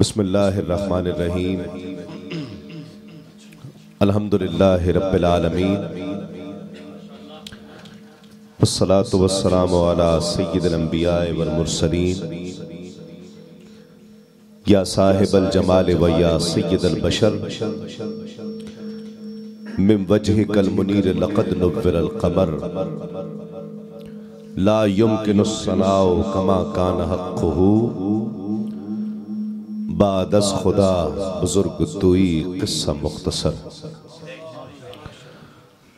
بسم اللہ الرحمن الرحیم الحمدللہ رب العالمین والصلاة والسلام علی سید الانبیاء والمرسلین یا صاحب الجمال و یا سید البشر من وجہک المنیر لقد نور القمر لا يمكن الثناء کما کان حقہ بعد از خدا بزرگ توئی قصہ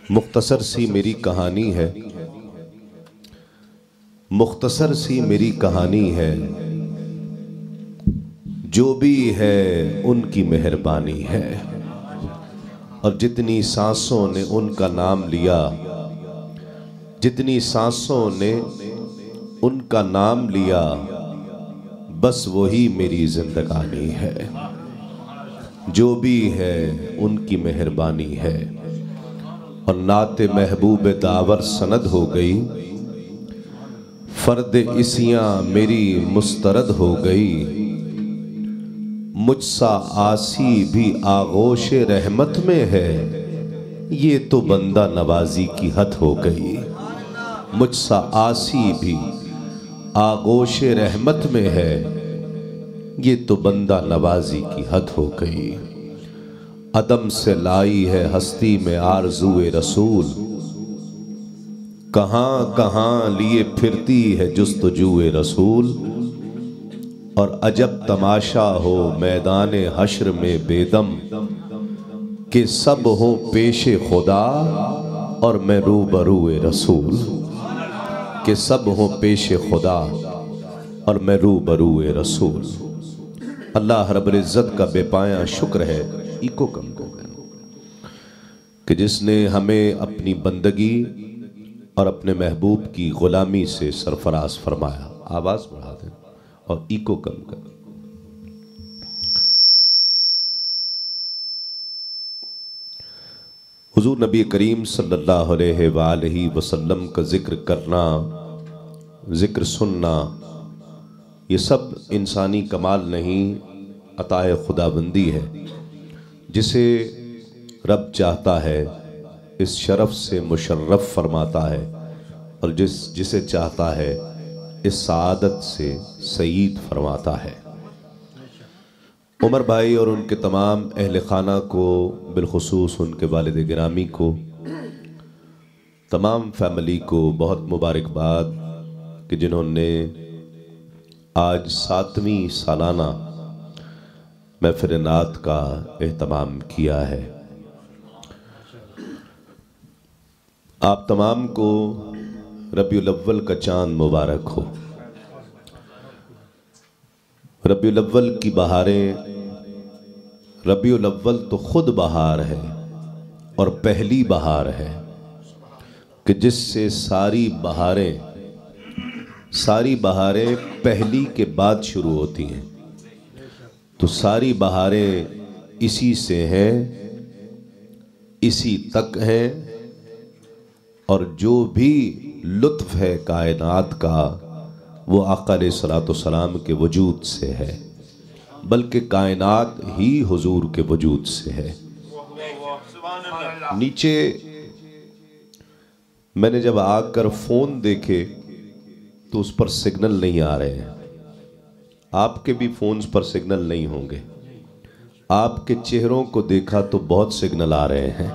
مختصر سی میری کہانی ہے، مختصر سی میری کہانی ہے، جو بھی ہے ان کی مہربانی ہے، اور جتنی سانسوں نے ان کا نام لیا، جتنی سانسوں نے ان کا نام لیا، بس وہی میری زندگانی ہے، جو بھی ہے ان کی مہربانی ہے۔ اور نعت محبوب داور سند ہو گئی، فرد اسیاں میری مسترد ہو گئی، مجھ سا آسی بھی آغوش رحمت میں ہے، یہ تو بندہ نوازی کی حد ہو گئی۔ مجھ سا آسی بھی آغوش رحمت میں ہے، یہ تو بندہ نوازی کی حد ہو گئی۔ عدم سے لائی ہے ہستی میں آرزوئے رسول، کہاں کہاں لیے پھرتی ہے جستجوئے رسول، اور عجب تماشا ہو میدان حشر میں بے دم، کہ سب ہوں پیش خدا اور میں روبروئے رسول، کہ سب ہوں پیش خدا اور میں روبروئے رسول۔ اللہ رب العزت کا بے پایاں شکر ہے، ایکو کم کو کہ جس نے ہمیں اپنی بندگی اور اپنے محبوب کی غلامی سے سرفراز فرمایا۔ آواز بڑھا دیں اور ایکو کم کر۔ حضور نبی کریم صلی اللہ علیہ وآلہ وسلم کا ذکر کرنا، ذکر سننا، یہ سب انسانی کمال نہیں، عطا خداوندی ہے۔ جسے رب چاہتا ہے اس شرف سے مشرف فرماتا ہے، اور جسے چاہتا ہے اس سعادت سے سعید فرماتا ہے۔ عمر بھائی اور ان کے تمام اہل خانہ کو، بالخصوص ان کے والد گرامی کو، تمام فیملی کو بہت مبارکباد کہ جنہوں نے آج 7ویں سالانہ محفل نعت کا اہتمام کیا ہے۔ آپ تمام کو ربیع الاول کا چاند مبارک ہو۔ ربیع الاول کی بہاریں، ربیع الاول تو خود بہار ہے اور پہلی بہار ہے، کہ جس سے ساری بہاریں پہلی کے بعد شروع ہوتی ہیں، تو ساری بہاریں اسی سے ہیں، اسی تک ہیں، اور جو بھی لطف ہے کائنات کا وہ آقا علیہ الصلوۃ والسلام کے وجود سے ہے، بلکہ کائنات ہی حضور کے وجود سے ہے۔ نیچے میں نے جب آ کر فون دیکھے تو اس پر سگنل نہیں آ رہے ہیں، آپ کے بھی فونز پر سگنل نہیں ہوں گے۔ آپ کے چہروں کو دیکھا تو بہت سگنل آ رہے ہیں۔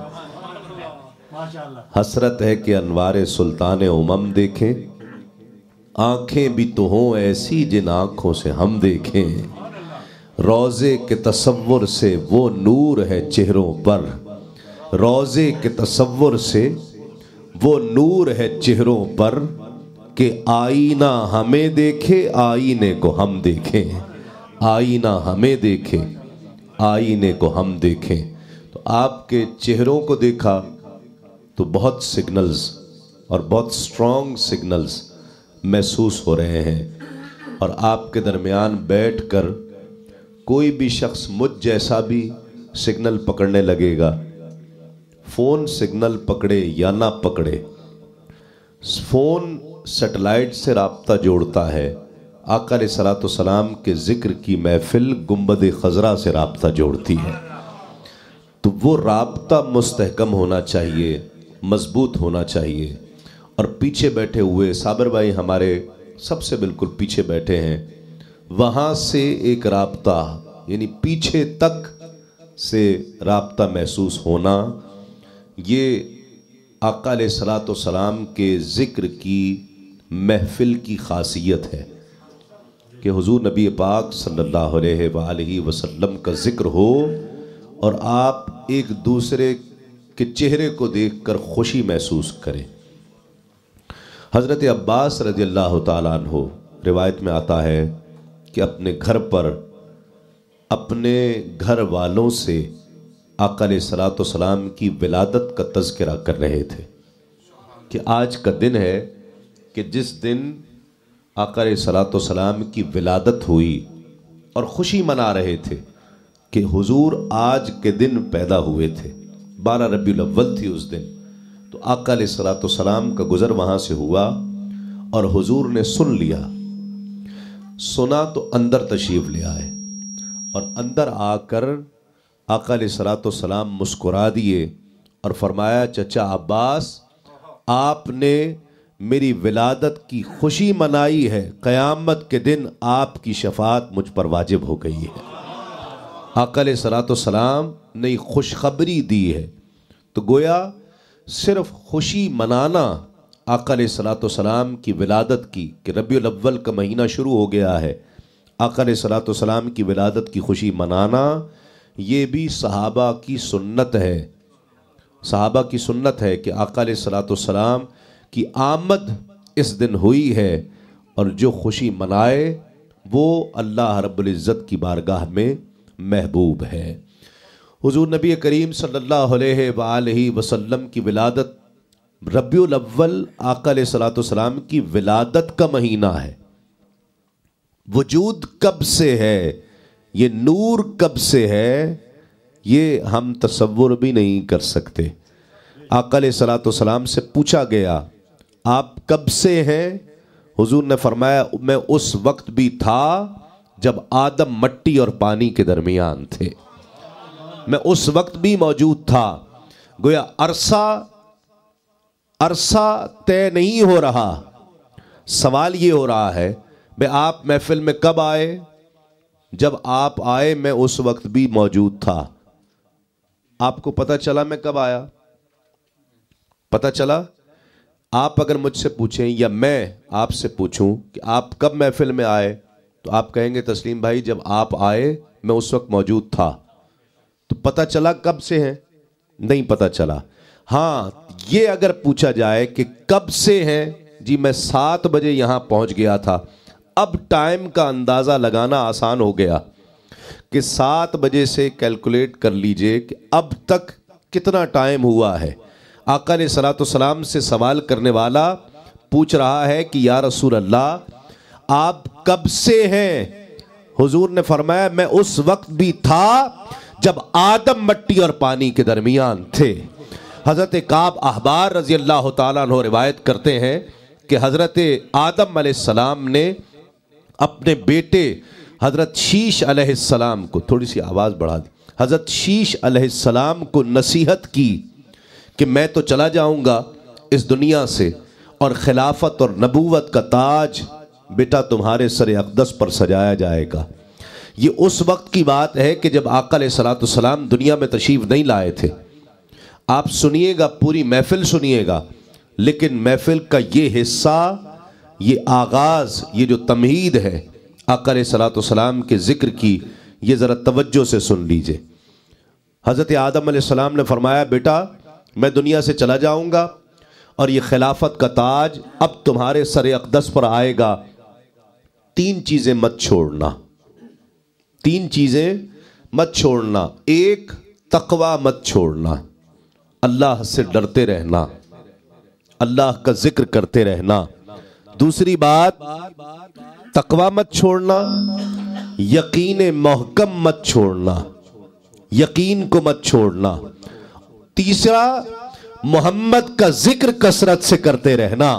حسرت ہے کہ انوار سلطان امم دیکھیں، آنکھیں بھی تو ہوں ایسی جن آنکھوں سے ہم دیکھیں، روضے کے تصور سے وہ نور ہے چہروں پر، روضے کے تصور سے وہ نور ہے چہروں پر، کہ آئینہ ہمیں دیکھے آئینے کو ہم دیکھیں، آئینہ ہمیں دیکھے آئینے کو ہم دیکھیں۔ تو آپ کے چہروں کو دیکھا تو بہت سگنلز اور بہت سٹرونگ سگنلز محسوس ہو رہے ہیں، اور آپ کے درمیان بیٹھ کر کوئی بھی شخص مجھ جیسا بھی سگنل پکڑنے لگے گا، فون سگنل پکڑے یا نہ پکڑے، فون سیٹلائٹ سے رابطہ جوڑتا ہے، آقا علیہ الصلوۃ والسلام کے ذکر کی محفل گنبد خضرا سے رابطہ جوڑتی ہے، تو وہ رابطہ مستحکم ہونا چاہیے، مضبوط ہونا چاہیے۔ اور پیچھے بیٹھے ہوئے صابر بھائی ہمارے سب سے بالکل پیچھے بیٹھے ہیں، وہاں سے ایک رابطہ یعنی پیچھے تک سے رابطہ محسوس ہونا، یہ آقا علیہ الصلوۃ والسلام کے ذکر کی محفل کی خاصیت ہے کہ حضور نبی پاک صلی اللہ علیہ وآلہ وسلم کا ذکر ہو اور آپ ایک دوسرے کے چہرے کو دیکھ کر خوشی محسوس کریں۔ حضرت عباس رضی اللہ تعالیٰ عنہ روایت میں آتا ہے کہ اپنے گھر پر اپنے گھر والوں سے آقا علیہ الصلوۃ والسلام کی ولادت کا تذکرہ کر رہے تھے کہ آج کا دن ہے کہ جس دن آقا علیہ الصلوۃ والسلام کی ولادت ہوئی، اور خوشی منا رہے تھے کہ حضور آج کے دن پیدا ہوئے تھے، 12 ربیع الاول تھی اس دن۔ تو آقا علیہ الصلوۃ والسلام کا گزر وہاں سے ہوا اور حضور نے سن لیا، سنا تو اندر تشریف لے آئے، اور اندر آ کر آقا علیہ الصلوۃ والسلام مسکرا دیے اور فرمایا چچا عباس، آپ نے میری ولادت کی خوشی منائی ہے، قیامت کے دن آپ کی شفاعت مجھ پر واجب ہو گئی ہے۔ آقا علیہ الصلوۃ والسلام نے خوشخبری دی ہے، تو گویا صرف خوشی منانا آقا علیہ الصلوۃ والسلام کی ولادت کی کہ ربیع الاول کا مہینہ شروع ہو گیا ہے، آقا علیہ الصلوۃ والسلام کی ولادت کی خوشی منانا، یہ بھی صحابہ کی سنت ہے۔ صحابہ کی سنت ہے کہ آقا علیہ الصلوۃ والسلام کی آمد اس دن ہوئی ہے، اور جو خوشی منائے وہ اللہ رب العزت کی بارگاہ میں محبوب ہے۔ حضور نبی کریم صلی اللہ علیہ وآلہ وسلم کی ولادت ربیع الاول آقا علیہ الصلوۃ والسلام کی ولادت کا مہینہ ہے۔ وجود کب سے ہے، یہ نور کب سے ہے، یہ ہم تصور بھی نہیں کر سکتے۔ آقا علیہ الصلوۃ والسلام سے پوچھا گیا آپ کب سے ہیں؟ حضور نے فرمایا میں اس وقت بھی تھا جب آدم مٹی اور پانی کے درمیان تھے، میں اس وقت بھی موجود تھا۔ گویا عرصہ طے نہیں ہو رہا، سوال یہ ہو رہا ہے بھئی آپ محفل میں کب آئے؟ جب آپ آئے میں اس وقت بھی موجود تھا۔ آپ کو پتہ چلا میں کب آیا؟ پتہ چلا؟ آپ اگر مجھ سے پوچھیں یا میں آپ سے پوچھوں کہ آپ کب محفل میں آئے، تو آپ کہیں گے تسلیم بھائی جب آپ آئے میں اس وقت موجود تھا۔ تو پتہ چلا کب سے ہیں؟ نہیں پتہ چلا۔ ہاں یہ اگر پوچھا جائے کہ کب سے ہیں، جی میں 7 بجے یہاں پہنچ گیا تھا، اب ٹائم کا اندازہ لگانا آسان ہو گیا کہ 7 بجے سے کیلکولیٹ کر لیجئے کہ اب تک کتنا ٹائم ہوا ہے۔ آقا علیہ الصلوۃ والسلام سے سوال کرنے والا پوچھ رہا ہے کہ یا رسول اللہ آپ کب سے ہیں؟ حضور نے فرمایا میں اس وقت بھی تھا جب آدم مٹی اور پانی کے درمیان تھے۔ حضرت کعب احبار رضی اللہ تعالیٰ عنہ روایت کرتے ہیں کہ حضرت آدم علیہ السلام نے اپنے بیٹے حضرت شیش علیہ السلام کو، تھوڑی سی آواز بڑھا دی، حضرت شیش علیہ السلام کو نصیحت کی کہ میں تو چلا جاؤں گا اس دنیا سے، اور خلافت اور نبوت کا تاج بیٹا تمہارے سر اقدس پر سجایا جائے گا۔ یہ اس وقت کی بات ہے کہ جب آقا علیہ الصلوۃ والسلام دنیا میں تشریف نہیں لائے تھے۔ آپ سنیے گا، پوری محفل سنیے گا، لیکن محفل کا یہ حصہ، یہ آغاز، یہ جو تمہید ہے آقا علیہ الصلوۃ والسلام کے ذکر کی، یہ ذرا توجہ سے سن لیجئے۔ حضرت آدم علیہ السلام نے فرمایا بیٹا میں دنیا سے چلا جاؤں گا، اور یہ خلافت کا تاج اب تمہارے سر اقدس پر آئے گا، 3 چیزیں مت چھوڑنا، 3 چیزیں مت چھوڑنا۔ ایک، تقوی مت چھوڑنا، اللہ سے ڈرتے رہنا، اللہ کا ذکر کرتے رہنا۔ دوسری بات، تقوی مت چھوڑنا، یقین محکم مت چھوڑنا، یقین کو مت چھوڑنا۔ تیسرا، محمد کا ذکر کثرت سے کرتے رہنا۔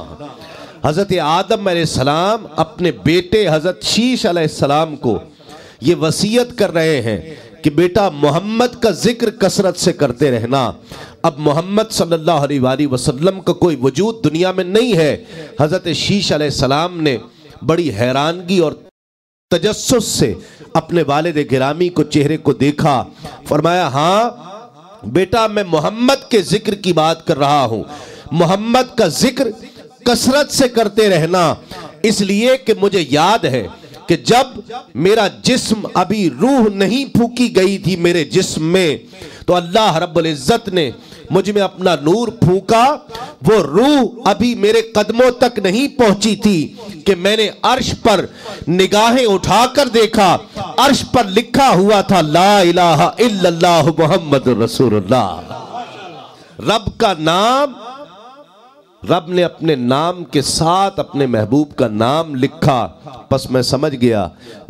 حضرت آدم علیہ السلام اپنے بیٹے حضرت شیش علیہ السلام کو یہ وصیت کر رہے ہیں کہ بیٹا محمد کا ذکر کثرت سے کرتے رہنا۔ اب محمد صلی اللہ علیہ وآلہ وسلم کا کوئی وجود دنیا میں نہیں ہے۔ حضرت شیش علیہ السلام نے بڑی حیرانگی اور تجسس سے اپنے والد گرامی کو چہرے کو دیکھا، فرمایا ہاں بیٹا میں محمد کے ذکر کی بات کر رہا ہوں، محمد کا ذکر کثرت سے کرتے رہنا، اس لیے کہ مجھے یاد ہے کہ جب میرا جسم ابھی روح نہیں پھونکی گئی تھی میرے جسم میں، تو اللہ رب العزت نے مجھ میں اپنا نور پھونکا، وہ روح ابھی میرے قدموں تک نہیں پہنچی تھی کہ میں نے عرش پر نگاہیں اٹھا کر دیکھا، عرش پر لکھا ہوا تھا لا الہ الا اللہ محمد رسول اللہ۔ رب کا نام، رب نے اپنے نام کے ساتھ اپنے محبوب کا نام لکھا، پس میں سمجھ گیا،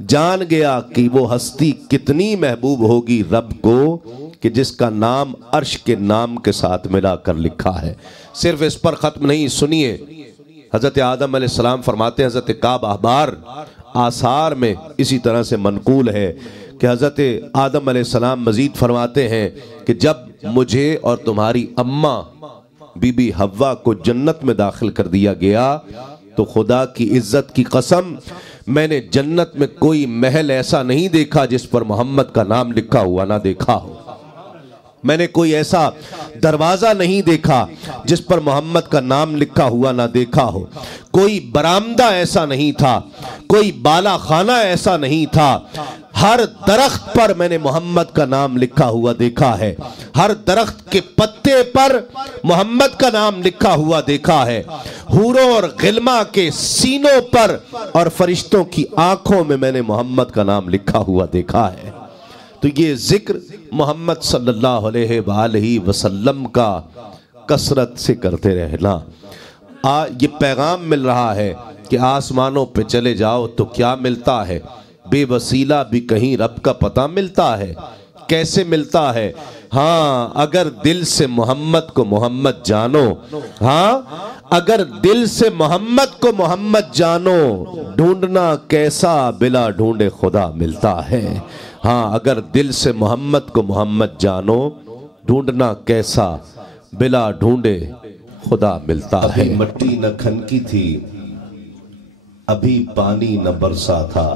جان گیا کہ وہ ہستی کتنی محبوب ہوگی رب کو کہ جس کا نام عرش کے نام کے ساتھ ملا کر لکھا ہے۔ صرف اس پر ختم نہیں، سنیے حضرت آدم علیہ السلام فرماتے ہیں، حضرت کعب احبار آثار میں اسی طرح سے منقول ہے کہ حضرت آدم علیہ السلام مزید فرماتے ہیں کہ جب مجھے اور تمہاری اماں بی بی حوا کو جنت میں داخل کر دیا گیا تو خدا کی عزت کی قسم میں نے جنت میں کوئی محل ایسا نہیں دیکھا جس پر محمد کا نام لکھا ہوا نہ دیکھا ہو، میں نے کوئی ایسا دروازہ نہیں دیکھا جس پر محمد کا نام لکھا ہوا نہ دیکھا ہو، کوئی برآمدہ ایسا نہیں تھا، کوئی بالا خانہ ایسا نہیں تھا، ہر درخت پر میں نے محمد کا نام لکھا ہوا دیکھا ہے، ہر درخت کے پتے پر محمد کا نام لکھا ہوا دیکھا ہے، حوروں اور غلماں کے سینوں پر اور فرشتوں کی آنکھوں میں میں نے محمد کا نام لکھا ہوا دیکھا ہے۔ تو یہ ذکر محمد صلی اللہ علیہ وآلہ وسلم کا کثرت سے کرتے رہنا۔ یہ پیغام مل رہا ہے کہ آسمانوں پہ چلے جاؤ تو کیا ملتا ہے، بے وسیلہ بھی کہیں رب کا پتہ ملتا ہے۔ کیسے ملتا ہے؟ ہاں اگر دل سے محمد کو محمد جانو، ہاں اگر دل سے محمد کو محمد جانو، ڈھونڈنا کیسا بلا ڈھونڈے خدا ملتا ہے۔ ہاں اگر دل سے محمد کو محمد جانو، ڈھونڈنا کیسا بلا ڈھونڈے خدا ملتا ہے۔ ابھی مٹی نہ کھنکی تھی، ابھی پانی نہ برسا تھا،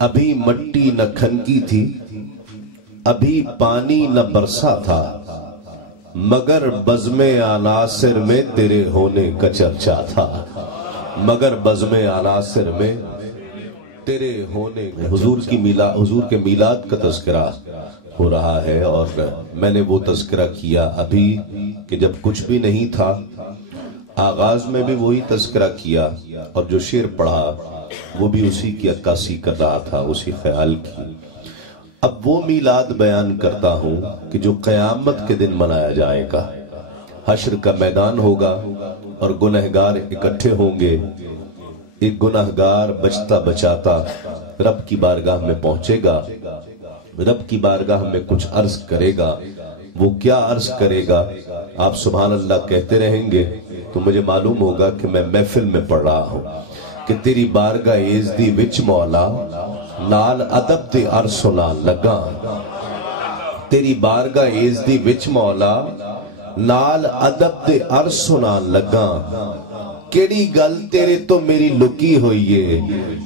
ابھی مٹی نہ کھنکی تھی، ابھی پانی نہ برسا تھا، مگر بزم عناصر میں تیرے ہونے کا چرچا تھا، مگر بزم عناصر میں تیرے ہونے کا۔ حضور کے میلاد کا تذکرہ ہو رہا ہے، اور میں نے وہ تذکرہ کیا ابھی کہ جب کچھ بھی نہیں تھا، آغاز میں بھی وہی تذکرہ کیا، اور جو شعر پڑھا وہ بھی اسی کی عکاسی کر رہا تھا، اسی خیال کی۔ اب وہ میلاد بیان کرتا ہوں کہ جو قیامت کے دن منایا جائے گا، حشر کا میدان ہوگا اور گنہگار اکٹھے ہوں گے، ایک گنہگار بچتا بچاتا رب کی بارگاہ میں پہنچے گا، رب کی بارگاہ میں کچھ عرض کرے گا۔ وہ کیا عرض کرے گا؟ آپ سبحان اللہ کہتے رہیں گے تو مجھے معلوم ہوگا کہ میں محفل میں پڑھ رہا ہوں کہ تیری بارگاہ عزتی وچ مولا نال ادب دے عرص نال لگا، تیری بارگاہ عزتی وچ مولا نال ادب دے عرص نال لگا، کیڑی گل تیرے تو میری لکی ہوئی ہے،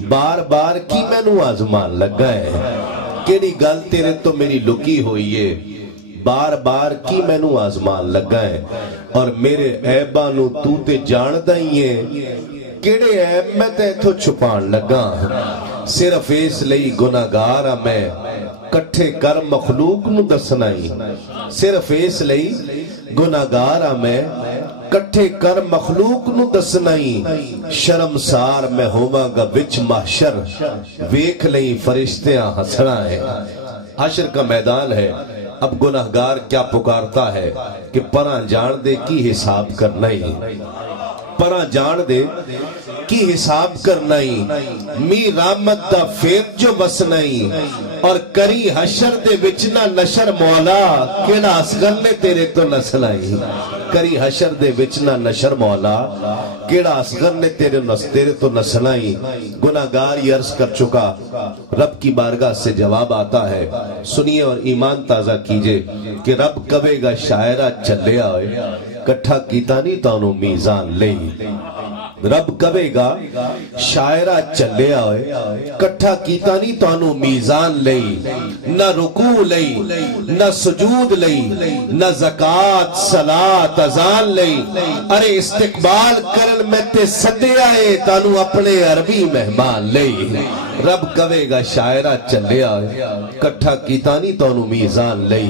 بار بار کی میں نو آزمان لگا ہے، کیڑی گل تیرے تو میری لکی ہوئی ہے، بار بار کی میں نو آزمان لگا ہے، اور میرے عیبانو تو تے جان دائیے، کیڑے عیب میں تے تو چھپان لگا، صرف اس لئی گناہگارا میں کٹھے کر مخلوق نو دسنائی، صرف اس لئی گناہگارا میں کٹھے کر مخلوق نو دسنائی، شرمسار میں ہوواں گا وچ محشر، ویکھ لئی فرشتیاں ہسنا ہے۔ حشر کا میدان ہے، اب گناہگار کیا پکارتا ہے کہ پراں جان دے کی حساب کرنا ہی، پراں جان دے کی حساب کرنا ہی، می رحمت دا فیت جو بسنا ہی، اور کری حشر دے وچنا نشر مولا، کیڑا اسغر نے تیرے تو نسلا ہی۔ کری حشر دے وچ نہ نشر مولا کیڑا اصغر نے تیرے تو نسنا ہی گناہگار یہ عرض کر چکا رب کی بارگاہ سے جواب آتا ہے سنیے اور ایمان تازہ کیجئے کہ رب کبے گا شاعرہ چلے آئے کٹھا کیتا نہیں تانوں میزان لے رب کبے گا شاعرہ چلے آئے کٹھا کیتا نہیں تانوں میزان لے نہ رکوع لے نہ سجود لے نہ زکاة صلاة اذان لے ارے استقبال کرن میں تے صدے آئے تانوں اپنے عربی مہمان لے رب کبے گا شاعرہ چلے آئے کٹھا کیتا نہیں تانوں میزان لے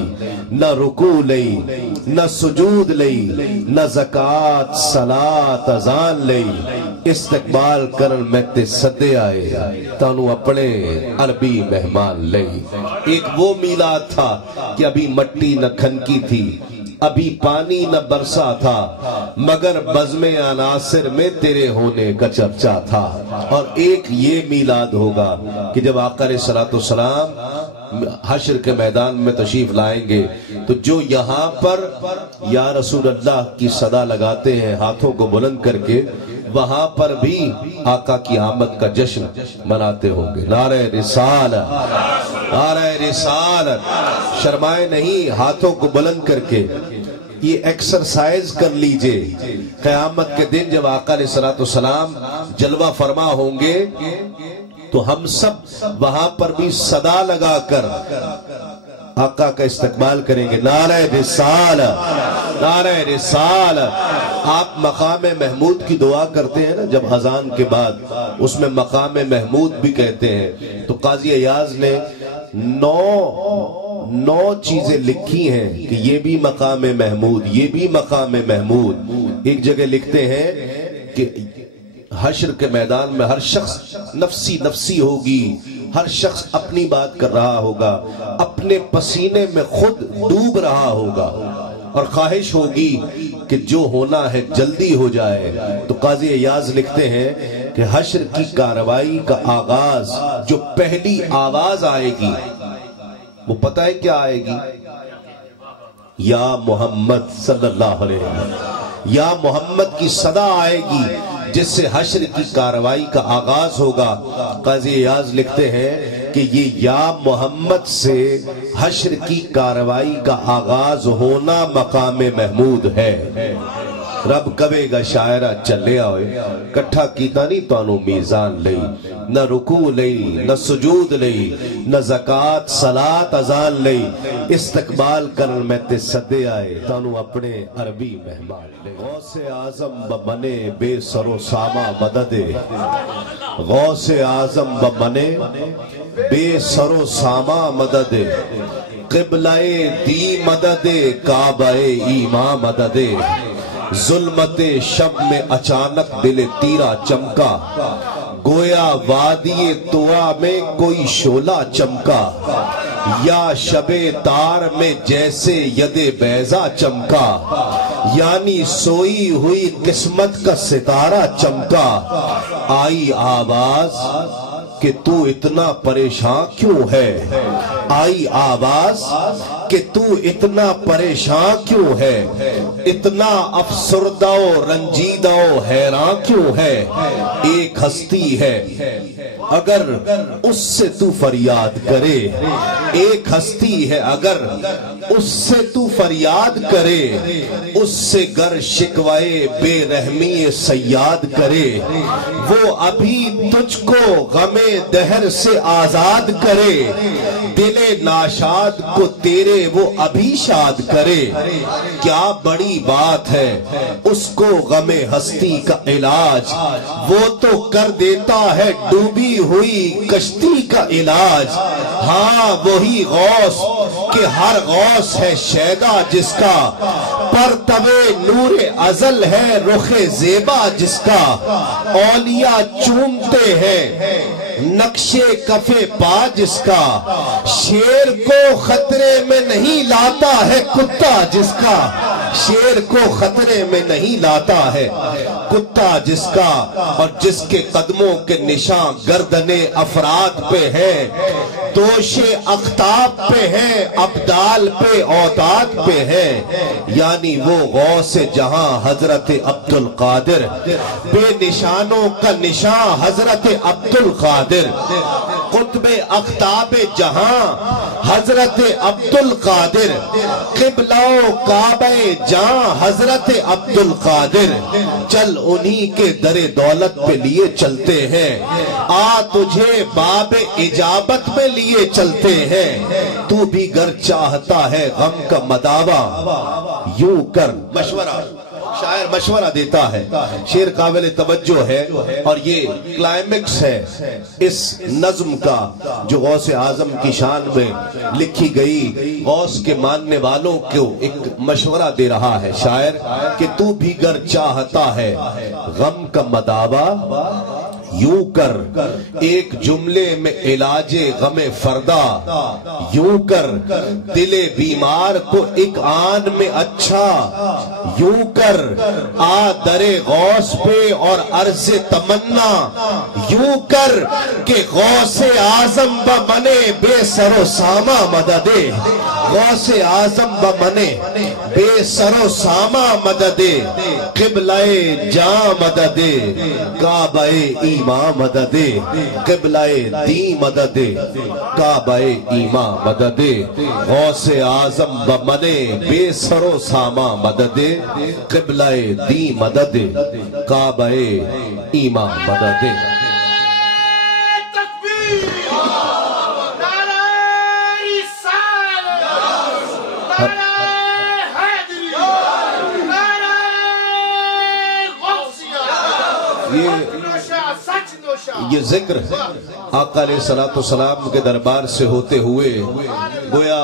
نہ رکوع لے نہ سجود لے نہ زکاة صلاة اذان لے استقبال کرن میں تے صدے آئے تانوں اپنے عربی مہمان لے ایک وہ میلاد تھا کہ ابھی مٹی نہ کھنکی تھی ابھی پانی نہ برسا تھا مگر بزم عناصر میں تیرے ہونے کا چرچا تھا اور ایک یہ میلاد ہوگا کہ جب آقا علیہ السلام حشر کے میدان میں تشریف لائیں گے تو جو یہاں پر یا رسول اللہ کی صدا لگاتے ہیں ہاتھوں کو بلند کر کے وہاں پر بھی آقا کی آمد کا جشن مناتے ہوں گے نعرہ رسالت نعرہ رسالت شرمائے نہیں ہاتھوں کو بلند کر کے یہ ایکسرسائز کر لیجئے قیامت کے دن جب آقا علیہ السلام جلوہ فرما ہوں گے تو ہم سب وہاں پر بھی صدا لگا کر آقا کا استقبال کریں گے نعرہ رسالت نعرہ رسالت آپ مقام محمود کی دعا کرتے ہیں نا جب اذان کے بعد اس میں مقام محمود بھی کہتے ہیں تو قاضی ایاز نے نو چیزیں لکھی ہیں کہ یہ بھی مقام محمود یہ بھی مقام محمود ایک جگہ لکھتے ہیں کہ حشر کے میدان میں ہر شخص نفسی نفسی ہوگی ہر شخص اپنی بات کر رہا ہوگا اپنے پسینے میں خود ڈوب رہا ہوگا اور خواہش ہوگی کہ جو ہونا ہے جلدی ہو جائے تو قاضی ایاز لکھتے ہیں کہ حشر کی کارروائی کا آغاز جو پہلی آواز آئے گی وہ پتہ ہے کیا آئے گی یا محمد صلی اللہ علیہ وسلم یا محمد کی صدا آئے گی جس سے حشر کی کارروائی کا آغاز ہوگا قاضی ایاز لکھتے ہیں کہ یہ یا محمد سے حشر کی کارروائی کا آغاز ہونا مقام محمود ہے رب کبے گا شاعرہ چلے آئے کٹھا کیتا نہیں تانوں میزان لئی نہ رکوع لئی نہ سجود لئی نہ زکاة صلاة اذان لئی استقبال کرن میں تے صدے آئے تانوں اپنے عربی مہمان لئی غوث اعظم بمنے بے سر و ساما مددے غوث اعظم بمنے بے سر و ساما مددے قبلہ دی مددے کعبہ ایمان مددے ظلمت شب میں اچانک دل تیرا چمکا گویا وادی توا میں کوئی شعلہ چمکا یا شب تار میں جیسے ید بیضا چمکا یعنی سوئی ہوئی قسمت کا ستارہ چمکا آئی آواز کہ تو اتنا پریشان کیوں ہے آئی آواز کہ تو اتنا پریشان کیوں ہے اتنا افسردہ و رنجیدہ و حیران کیوں ہے ایک ہستی ہے اگر اس سے تو فریاد کرے ایک ہستی ہے اگر اس سے تو فریاد کرے اس سے گر شکوائے بے رحمی سیاد کرے وہ ابھی تجھ کو غم دہر سے آزاد کرے دل ناشاد کو تیرے وہ ابھی شاد کرے کیا بڑی بات ہے اس کو غم ہستی کا علاج وہ تو کر دیتا ہے ڈوبی ہوئی کشتی کا علاج ہاں وہی غوث کہ ہر غوث ہے شیدا جس کا پرتو نور ازل ہے رخ زیبا جس کا اولیاء چومتے ہیں نقش کف پا جس کا شیر کو خطرے میں نہیں لاتا ہے کتا جس کا شیر کو خطرے میں نہیں لاتا ہے کتا جس کا اور جس کے قدموں کے نشان گردنے افراد پہ ہے دوش اختاب پہ ہے ابدال پہ اوتاد پہ ہے یعنی وہ غوث جہاں حضرت عبد القادر بے نشانوں کا نشان حضرت عبد القادر قطب اختاب جہاں حضرت عبد القادر قبلہ و کعبہ جہاں حضرت عبد القادر چل انہی کے در دولت پہ لیے چلتے ہیں آ تجھے باب اجابت میں لیے چلتے ہیں تو بھی گر چاہتا ہے غم کا مداوع یوں کر مشورہ شاعر مشورہ دیتا ہے شعر قابل توجہ ہے اور یہ کلائمیکس ہے اس نظم کا جو غوث اعظم کی شان میں لکھی گئی غوث کے ماننے والوں کو ایک مشورہ دے رہا ہے شاعر کہ تو بھی گر چاہتا ہے غم کا مداوع یوں کر ایک جملے میں علاج غم فردا یوں کر دل بیمار کو ایک آن میں اچھا یوں کر آ در غوث پہ اور عرض تمنا یوں کر کہ غوث اعظم بمنے بے سر و ساما مددے غوث اعظم بمنے بے سر و ساما مددے قبلہ جاں مددے کعبہ ایمان مددے قبلہ دی مددے کعبہ ایمان مددے غوث اعظم بمنے بے سر و ساما مددے قبلہ دی مددے کعبہ ایمان مددے یہ ذکر آقا علیہ السلام کے دربار سے ہوتے ہوئے گویا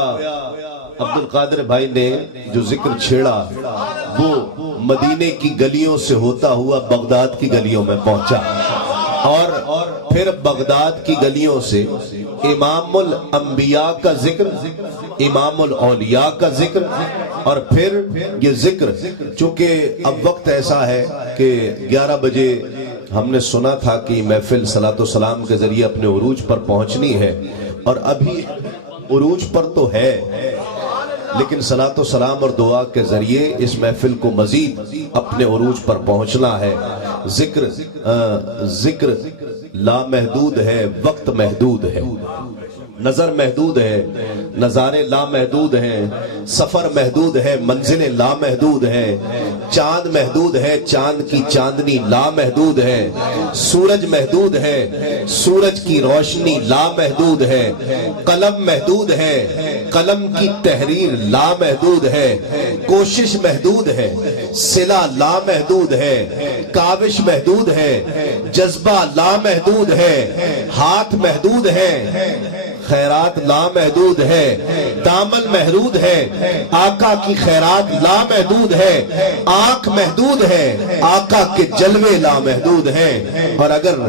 عبد القادر بھائی نے جو ذکر چھیڑا وہ مدینے کی گلیوں سے ہوتا ہوا بغداد کی گلیوں میں پہنچا اور پھر بغداد کی گلیوں سے امام الانبیاء کا ذکر امام الاولیاء کا ذکر اور پھر یہ ذکر چونکہ اب وقت ایسا ہے کہ 11 بجے ہم نے سنا تھا کہ محفل صلاۃ و سلام کے ذریعے اپنے عروج پر پہنچنی ہے اور ابھی عروج پر تو ہے لیکن صلاۃ و سلام اور دعا کے ذریعے اس محفل کو مزید اپنے عروج پر پہنچنا ہے ذکر لامحدود ہے وقت محدود ہے نظر محدود ہے نظارے لامحدود ہیں سفر محدود ہے منزلیں لامحدود ہیں چاند محدود ہے چاند کی چاندنی لامحدود ہے سورج محدود ہے سورج کی روشنی لامحدود ہے قلم محدود ہے قلم کی تحریر لامحدود ہے کوشش محدود ہے صلہ لامحدود ہے کاوش محدود ہے جذبہ لامحدود ہے ہاتھ محدود ہے خیرات لامحدود ہے دامن محدود ہے آقا کی خیرات لامحدود ہے آنکھ محدود ہے آقا کے جلوے لامحدود ہیں اور اگر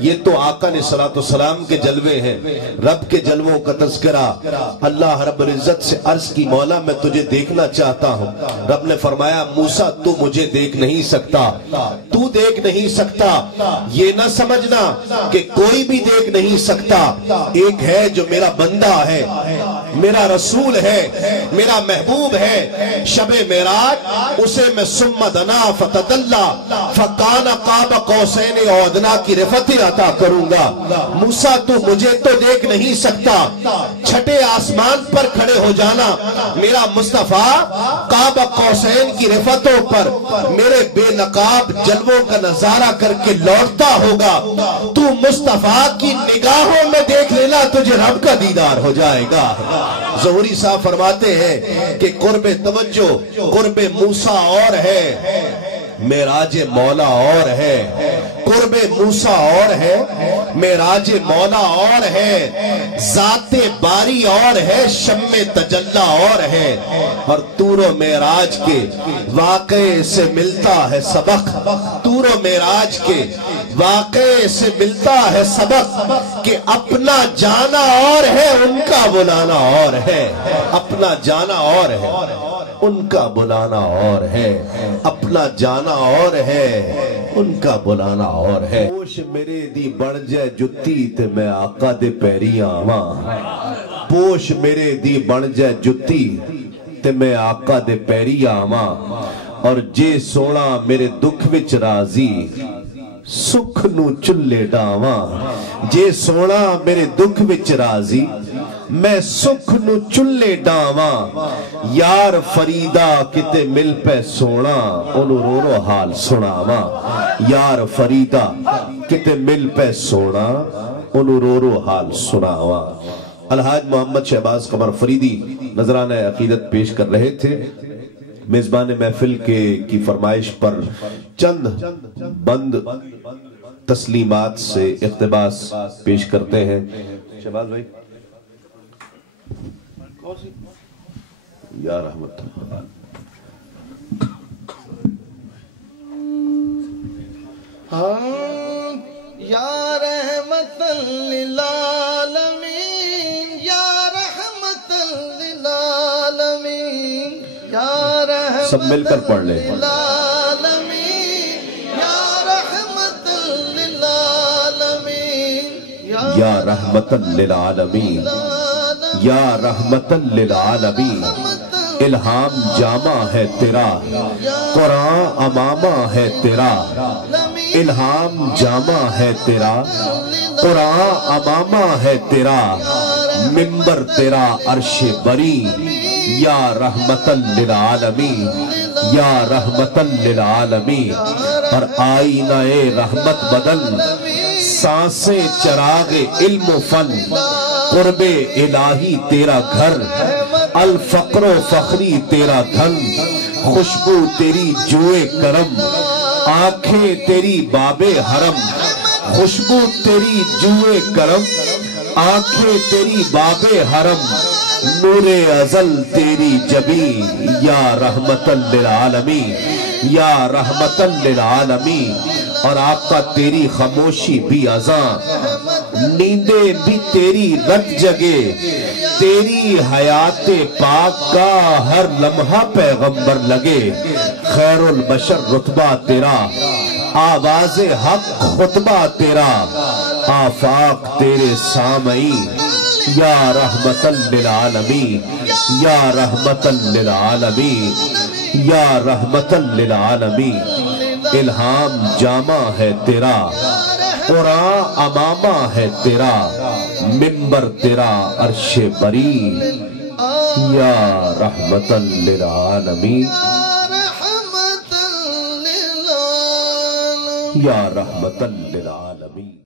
یہ تو آقا نے صلاۃ والسلام کے جلوے ہیں رب کے جلووں کا تذکرہ اللہ رب العزت سے عرض کی مولا میں تجھے دیکھنا چاہتا ہوں رب نے فرمایا موسیٰ تو مجھے دیکھ نہیں سکتا تو دیکھ نہیں سکتا یہ نہ سمجھنا کہ کوئی بھی دیکھ نہیں سکتا ایک ہے جو میرا بندہ ہے میرا رسول ہے میرا محبوب ہے شب معراج اسے میں ثم دنا فتدلا فکان قاب قوسین او ادنا کی رفعت عطا کروں گا موسیٰ تو مجھے تو دیکھ نہیں سکتا چھٹے آسمان پر کھڑے ہو جانا میرا مصطفیٰ قاب قوسین کی رفعتوں پر میرے بے نقاب جلووں کا نظارہ کر کے لوٹتا ہوگا تو مصطفیٰ کی نگاہوں میں دیکھ لینا تجھے رب کا دیدار ہو جائے گا ظہوری صاحب فرماتے ہیں کہ قرب توجہ قرب موسیٰ اور ہے معراج مولا اور ہے قرب موسیٰ اور ہے معراج مولا اور ہے ذات باری اور ہے شم تجلہ اور ہے اور طور و معراج کے واقعے سے ملتا ہے سبق طور و معراج کے واقعے سے ملتا ہے سبق کہ اپنا جانا اور ہے ان کا بلانا اور ہے اپنا جانا اور ہے ان کا بلانا اور ہے، اپنا جانا اور ہے، ان کا بلانا اور ہے۔ پوش میرے دی بڑھ جائے جتی تے میں آقا دے پیری آواں، پوش میرے دی بڑھ جائے جتی تے میں آقا دے پیری آواں، اور جے سونا میرے دکھ وچ راضی سکھ نو چلے ڈاواں، جے سونا میرے دکھ وچ راضی میں سکھ نو چلے ڈاواں، یار فریدہ کتے مل پہ سونا انہوں رو رو حال سناواں، یار فریدہ کتے مل پہ سونا انہوں رو رو حال سناواں۔ الحاج محمد شہباز قمر فریدی نذرانہ عقیدت پیش کر رہے تھے۔ میزبان محفل کی فرمائش پر چند بند تسلیمات سے اقتباس پیش کرتے ہیں۔ شہباز بھائی یا رحمت اللہ، یا رحمت للعالمین، یا رحمت للعالمین، یا رحمت سب مل کر پڑھ لیں۔ للعالمین، یا رحمت للعالمین، یا رحمت للعالمین، یا رحمت للعالمین، الہام جامع ہے تیرا، قرآن امامہ ہے تیرا، الہام جامع ہے تیرا، قرآن امامہ ہے تیرا، منبر تیرا عرش بری، یا رحمت للعالمین، یا رحمت للعالمین، اور آئینہ رحمت بدل، سانسیں چراغ علم و فن، قرب الہی تیرا گھر، الفقر و فخری تیرا دھن، خوشبو تیری جوئے کرم، آنکھیں تیری باب حرم، خوشبو تیری جوئے کرم، آنکھیں تیری باب حرم، نور ازل تیری جبین، یا رحمت للعالمین، یا رحمت للعالمین، اور آقا تیری خاموشی بھی اذاں، نیندیں بھی تیری رت جگے، تیری حیات پاک کا ہر لمحہ پیغمبر لگے، خیر البشر رتبہ تیرا، آواز حق خطبہ تیرا، آفاق تیرے سامعین، یا رحمت للعالمین، یا رحمت للعالمین، یا رحمت للعالمین، الہام جامع ہے تیرا، قرآن امامہ ہے تیرا، منبر تیرا عرش بری، یا رحمت للعالمین، یا رحمت للعالمین۔